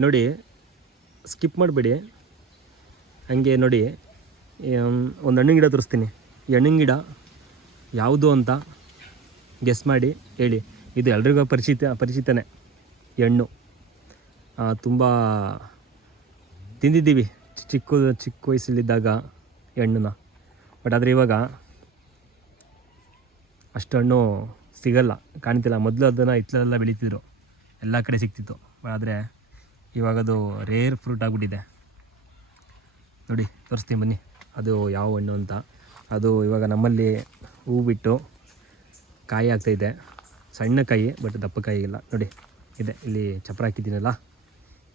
ನೋಡಿ, ಸ್ಕಿಪ್ ಮಾಡಬೇಡಿ. ಹಂಗೆ ನೋಡಿ, ಒಂದು ಹಣ್ಣಿನ ಗಿಡ ತೋರಿಸ್ತೀನಿ. ಈ ಹಣ್ಣಿನ ಗಿಡ ಯಾವುದು ಅಂತ ಗೆಸ್ ಮಾಡಿ ಹೇಳಿ. ಇದು ಎಲ್ರಿಗೂ ಪರಿಚಿತನೇ ಈ ಹಣ್ಣು. ತುಂಬ ತಿಂದಿದ್ದೀವಿ ಚಿಕ್ಕ ವಯಸ್ಸಲ್ಲಿದ್ದಾಗ ಈ ಹಣ್ಣನ್ನ. ಬಟ್ ಆದರೆ ಇವಾಗ ಅಷ್ಟು ಹಣ್ಣು ಸಿಗಲ್ಲ, ಕಾಣ್ತಿಲ್ಲ. ಮೊದಲು ಅದನ್ನು ಹಿತ್ತಲೆಲ್ಲ ಬೆಳೀತಿದ್ರು, ಎಲ್ಲ ಕಡೆ ಸಿಗ್ತಿತ್ತು. ಆದರೆ ಇವಾಗದು ರೇರ್ ಫ್ರೂಟ್ ಆಗಿಬಿಟ್ಟಿದೆ. ನೋಡಿ, ತೋರಿಸ್ತೀನಿ ಬನ್ನಿ ಅದು ಯಾವ ಹಣ್ಣು ಅಂತ. ಅದು ಇವಾಗ ನಮ್ಮಲ್ಲಿ ಹೂ ಬಿಟ್ಟು ಕಾಯಿ ಆಗ್ತಾಯಿದೆ. ಸಣ್ಣ ಕಾಯಿ, ಬಟ್ ದಪ್ಪ ಕಾಯಿ ಇಲ್ಲ. ನೋಡಿ, ಇದೆ ಇಲ್ಲಿ ಚಪ್ರ ಹಾಕಿದ್ದೀನಲ್ಲ,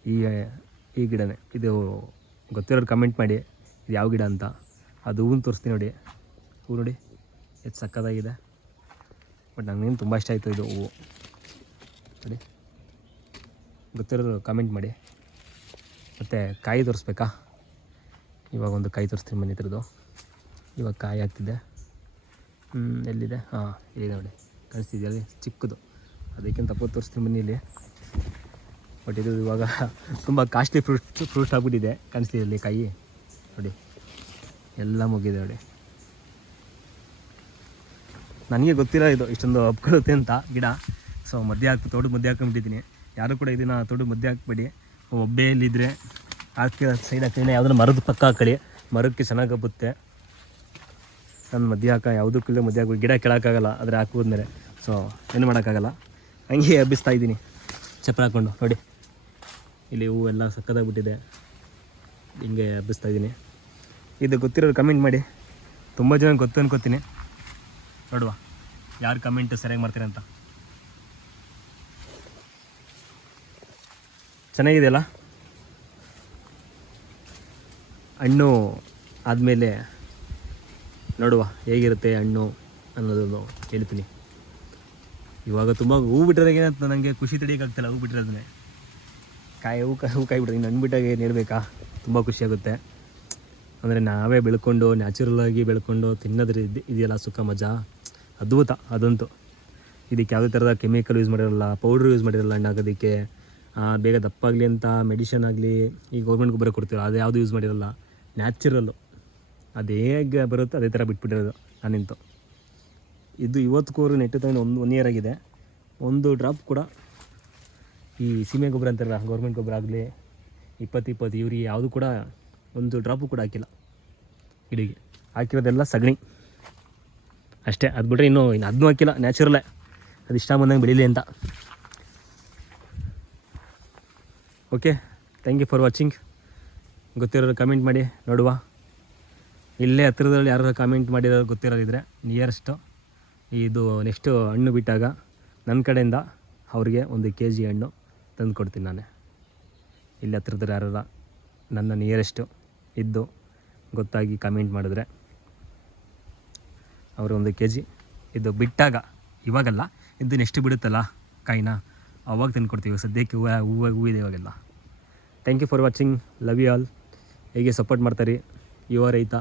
ಈ ಗಿಡನೇ ಇದು. ಗೊತ್ತಿರೋರು ಕಮೆಂಟ್ ಮಾಡಿ ಇದು ಯಾವ ಗಿಡ ಅಂತ. ಅದು ಹೂವು ತೋರಿಸ್ತೀನಿ ನೋಡಿ. ಹೂ ನೋಡಿ ಎಷ್ಟು ಸಕ್ಕತ್ತಾಗಿದೆ. ಬಟ್ ನನಗೇನು ತುಂಬ ಇಷ್ಟ ಆಯಿತು ಇದು ಹೂವು. ನೋಡಿ, ಗೊತ್ತಿರೋರು ಕಮೆಂಟ್ ಮಾಡಿ. ಮತ್ತು ಕಾಯಿ ತೋರಿಸ್ಬೇಕಾ? ಇವಾಗ ಒಂದು ಕಾಯಿ ತೋರಿಸ್ತೀನಿ ಬನ್ನಿ ಇದ್ರದ್ದು. ಇವಾಗ ಕಾಯಿ ಆಗ್ತಿದೆ. ಎಲ್ಲಿದೆ? ಹಾಂ, ಇಲ್ಲಿದೆ ನೋಡಿ, ಕಾಣಿಸ್ತಿದೆಯಲ್ಲಿ ಚಿಕ್ಕದು. ಅದಕ್ಕಿಂತ ತಪ್ಪು ತೋರಿಸ್ತೀನಿ ಬನ್ನಿ ಇಲ್ಲಿ. ಬಟ್ ಇದು ಇವಾಗ ತುಂಬ ಕಾಸ್ಟ್ಲಿ ಫ್ರೂಟ್ ಆಗಿಬಿಟ್ಟಿದೆ. ಕಾಣಿಸ್ತಿದೆ ಇಲ್ಲಿ ಕಾಯಿ ನೋಡಿ, ಎಲ್ಲ ಮುಗಿದೆ ನೋಡಿ. ನನಗೆ ಗೊತ್ತಿಲ್ಲ ಇದು ಇಷ್ಟೊಂದು ಹಬ್ಕೊಳ್ಳುತ್ತೆ ಅಂತ ಗಿಡ. ಸೊ ತೋಡು ಮಧ್ಯೆ ಹಾಕೊಂಡ್ಬಿಟ್ಟಿದ್ದೀನಿ. ಯಾರು ಕೂಡ ಇದನ್ನು ತೋಡು ಮಧ್ಯೆ ಹಾಕ್ಬೇಡಿ. ಒಬ್ಬೆಯಲ್ಲಿದ್ದರೆ ಸೈಡ್ ಹಾಕಿದ್ರೆ ಯಾವುದನ್ನ ಮರದ ಪಕ್ಕ ಹಾಕೊಳ್ಳಿ, ಮರಕ್ಕೆ ಚೆನ್ನಾಗಿ ಹಬ್ಬುತ್ತೆ. ನಾನು ಮಧ್ಯೆ ಯಾವುದಕ್ಕಿಲ್ಲ ಮಧ್ಯೆ ಹಾಕಿ ಗಿಡ ಕೆಳಕ್ಕಾಗಲ್ಲ, ಆದರೆ ಹಾಕೋದ್ಮೇಲೆ. ಸೊ ಏನು ಮಾಡೋಕ್ಕಾಗಲ್ಲ, ಹಂಗೆ ಹಬ್ಬಿಸ್ತಾ ಇದ್ದೀನಿ ಚಪ್ಪರ ಹಾಕ್ಕೊಂಡು. ನೋಡಿ, ಇಲ್ಲಿ ಹೂವು ಎಲ್ಲ ಸಕ್ಕದಾಗ್ಬಿಟ್ಟಿದೆ, ಹಿಂಗೆ ಹಬ್ಬಿಸ್ತಾ ಇದ್ದೀನಿ. ಇದು ಗೊತ್ತಿರೋರು ಕಮೆಂಟ್ ಮಾಡಿ. ತುಂಬ ಜನ ಗೊತ್ತು ಅನ್ಕೋತೀನಿ. ನೋಡುವ ಯಾರು ಕಮೆಂಟ್ ಸರಿಯಾಗಿ ಮಾಡ್ತೀರ ಅಂತ. ಚೆನ್ನಾಗಿದೆಯಲ್ಲ ಹಣ್ಣು? ಆದಮೇಲೆ ನೋಡುವ ಹೇಗಿರುತ್ತೆ ಹಣ್ಣು ಅನ್ನೋದನ್ನು ಹೇಳ್ತೀನಿ. ಇವಾಗ ತುಂಬ ಹೂ ಬಿಟ್ಟರೆ ಏನಂತ ನನಗೆ ಖುಷಿ ತಡೆಯೋಕ್ಕಾಗ್ತಿಲ್ಲ. ಹೂ ಬಿಟ್ಟಿರೋದನ್ನೇ ಹೂ ಕಾಯಿ ಬಿಟ್ಟರೆ ಇನ್ನು ಹಣ್ಣು ಬಿಟ್ಟಾಗ ಏನು ಹೇಳ್ಬೇಕಾ? ತುಂಬ ಖುಷಿಯಾಗುತ್ತೆ. ಅಂದರೆ ನಾವೇ ಬೆಳ್ಕೊಂಡು ನ್ಯಾಚುರಲಾಗಿ ಬೆಳ್ಕೊಂಡು ತಿನ್ನೋದ್ರ ಇದೆಯಲ್ಲ ಸುಖ ಮಜಾ, ಅದ್ಭುತ ಅದಂತೂ. ಇದಕ್ಕೆ ಯಾವುದೇ ಥರದ ಕೆಮಿಕಲ್ ಯೂಸ್ ಮಾಡಿರಲ್ಲ, ಪೌಡ್ರ್ ಯೂಸ್ ಮಾಡಿರಲ್ಲ ಹಣ್ಣಾಗೋದಕ್ಕೆ. ಬೇಗ ದಪ್ಪಾಗಲಿ ಅಂತ ಮೆಡಿಷನ್ ಆಗಲಿ ಈ ಗೌರ್ಮೆಂಟ್ ಗೊಬ್ಬರ ಕೊಡ್ತೀರ, ಅದು ಯಾವುದು ಯೂಸ್ ಮಾಡಿರಲ್ಲ. ನ್ಯಾಚುರಲ್ಲು, ಅದು ಹೇಗೆ ಬರುತ್ತೆ ಅದೇ ಥರ ಬಿಟ್ಬಿಟ್ಟಿರೋದು ನಾನಿಂತು. ಇದು ಇವತ್ತಿಗೂ ನೆಟ್ಟು ತಗೊಂಡು ಒನ್ ಇಯರ್ ಆಗಿದೆ. ಒಂದು ಡ್ರಾಪ್ ಕೂಡ ಈ ಸೀಮೆ ಗೊಬ್ಬರ ಅಂತಾರಲ್ಲ, ಗೌರ್ಮೆಂಟ್ ಗೊಬ್ಬರ ಆಗಲಿ 20 ಯೂರಿ ಯಾವುದು ಕೂಡ ಒಂದು ಡ್ರಾಪು ಕೂಡ ಹಾಕಿಲ್ಲ ಗಿಡಿಗೆ. ಹಾಕಿರೋದೆಲ್ಲ ಸಗಣಿ ಅಷ್ಟೇ. ಅದು ಬಿಟ್ಟರೆ ಇನ್ನೂ ಅದನ್ನೂ ಹಾಕಿಲ್ಲ, ನ್ಯಾಚುರಲ್ಲೇ ಅದು ಇಷ್ಟ ಬಂದಂಗೆ ಬೆಳೀಲಿ ಅಂತ. Okay, thank you for watching. ಗೊತ್ತಿರೋರು ಕಮೆಂಟ್ ಮಾಡಿ ನೋಡುವ. ಇಲ್ಲೇ ಹತ್ತಿರದಲ್ಲಿ ಯಾರು ಕಮೆಂಟ್ ಮಾಡಿರೋರು ಗೊತ್ತಿರೋದಿದ್ರೆ ನಿಯರೆಸ್ಟು ಇದು ನೆಕ್ಸ್ಟು ಹಣ್ಣು ಬಿಟ್ಟಾಗ ನನ್ನ ಕಡೆಯಿಂದ ಅವ್ರಿಗೆ 1 kg ಹಣ್ಣು ತಂದು ಕೊಡ್ತೀನಿ ನಾನೇ. ಇಲ್ಲಿ ಹತ್ತಿರದಲ್ಲಿ ಯಾರು ನನ್ನ ನಿಯರೆಸ್ಟು ಇದ್ದು ಗೊತ್ತಾಗಿ ಕಮೆಂಟ್ ಮಾಡಿದ್ರೆ ಅವರು 1 kg ಇದು ಬಿಟ್ಟಾಗ, ಇವಾಗಲ್ಲ, ಇದು ನೆಕ್ಸ್ಟ್ ಬಿಡುತ್ತಲ್ಲ ಕಾಯಿನ, ಅವಾಗ ತಂದು ಕೊಡ್ತೀವಿ. ಸದ್ಯಕ್ಕೆ ಹೂವಿದೆ ಇವಾಗೆಲ್ಲ. Thank you for watching. Love you all. ಹೇಗೆ ಸಪೋರ್ಟ್ ಮಾಡ್ತಾರೆ ಯುವ ರೈತ.